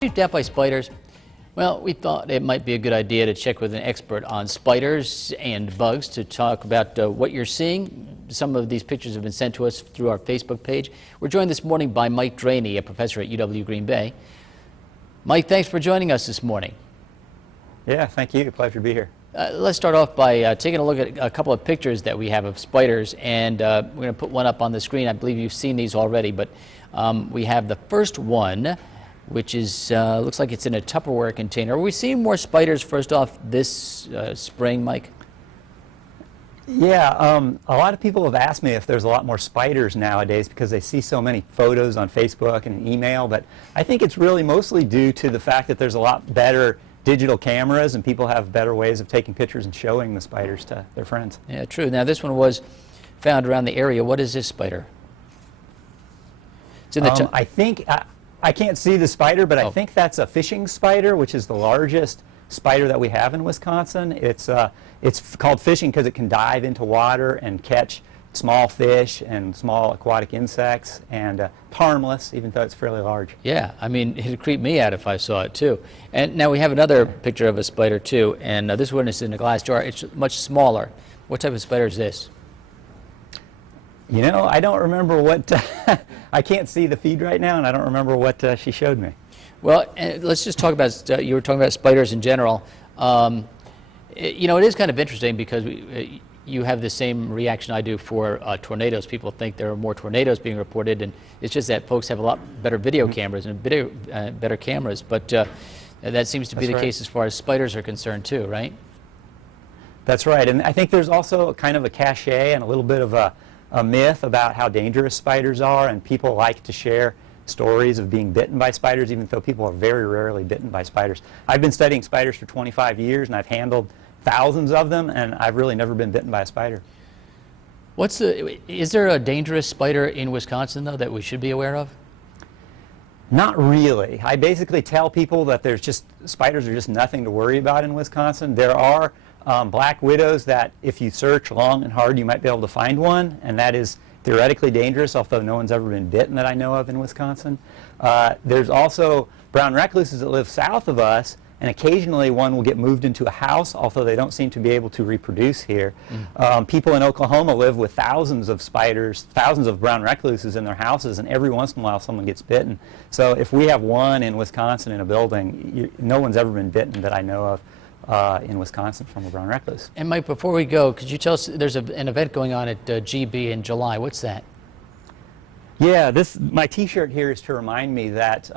Death by spiders. Well, we thought it might be a good idea to check with an expert on spiders and bugs to talk about what you're seeing. Some of these pictures have been sent to us through our Facebook page. We're joined this morning by Mike Draney, a professor at UW Green Bay. Mike, thanks for joining us this morning. Yeah, thank you. Pleasure to be here. Let's start off by taking a look at a couple of pictures that we have of spiders, and we're going to put one up on the screen. I believe you've seen these already, but we have the first one, which is looks like it's in a Tupperware container. Are we seeing more spiders first off this spring, Mike? Yeah, a lot of people have asked me if there's a lot more spiders nowadays because they see so many photos on Facebook and email, but I think it's really mostly due to the fact that there's a lot better digital cameras and people have better ways of taking pictures and showing the spiders to their friends. Yeah, true. Now this one was found around the area. What is this spider? It's in the I think I can't see the spider, but I think that's a fishing spider, which is the largest spider that we have in Wisconsin. It's called fishing because it can dive into water and catch small fish and small aquatic insects, and harmless, even though it's fairly large. Yeah, I mean, it'd creep me out if I saw it too. And now we have another picture of a spider too, and this one is in a glass jar. It's much smaller. What type of spider is this? You know, I don't remember what, I can't see the feed right now, and I don't remember what she showed me. Well, let's just talk about, you were talking about spiders in general. You know, it is kind of interesting because you have the same reaction I do for tornadoes. People think there are more tornadoes being reported, and it's just that folks have a lot better video cameras and better cameras. But that seems to be the case as far as spiders are concerned too, right? That's right, and I think there's also kind of a cachet and a little bit of a myth about how dangerous spiders are, and people like to share stories of being bitten by spiders, even though people are very rarely bitten by spiders. I've been studying spiders for 25 years, and I've handled thousands of them, and I've really never been bitten by a spider. Is there a dangerous spider in Wisconsin, though, that we should be aware of? Not really. I basically tell people that spiders are just nothing to worry about in Wisconsin. There are black widows that if you search long and hard, you might be able to find one, and that is theoretically dangerous, although no one's ever been bitten that I know of in Wisconsin. There's also brown recluses that live south of us, and occasionally one will get moved into a house, although they don't seem to be able to reproduce here. People in Oklahoma live with thousands of spiders, thousands of brown recluses in their houses, and every once in a while someone gets bitten. So if we have one in Wisconsin in a building, no one's ever been bitten that I know of in Wisconsin from a brown recluse. And Mike, before we go, could you tell us, there's an event going on at GB in July. What's that? Yeah, my t-shirt here is to remind me that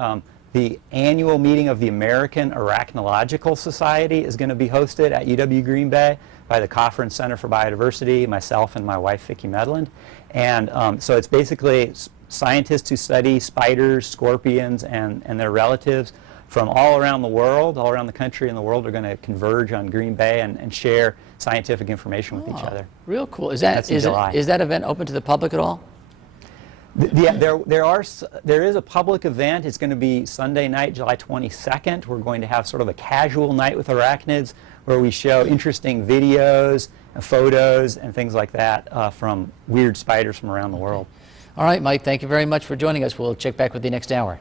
the annual meeting of the American Arachnological Society is going to be hosted at UW Green Bay by the Coffran Center for Biodiversity, myself and my wife, Vicki Medland. And so it's basically scientists who study spiders, scorpions, and their relatives from all around the world, all around the country and the world, are going to converge on Green Bay and share scientific information with each other. Real cool. Is that event open to the public at all? Yeah, there is a public event. It's going to be Sunday night, July 22nd. We're going to have sort of a casual night with arachnids where we show interesting videos, photos, and things like that from weird spiders from around the world. All right, Mike, thank you very much for joining us. We'll check back with you next hour.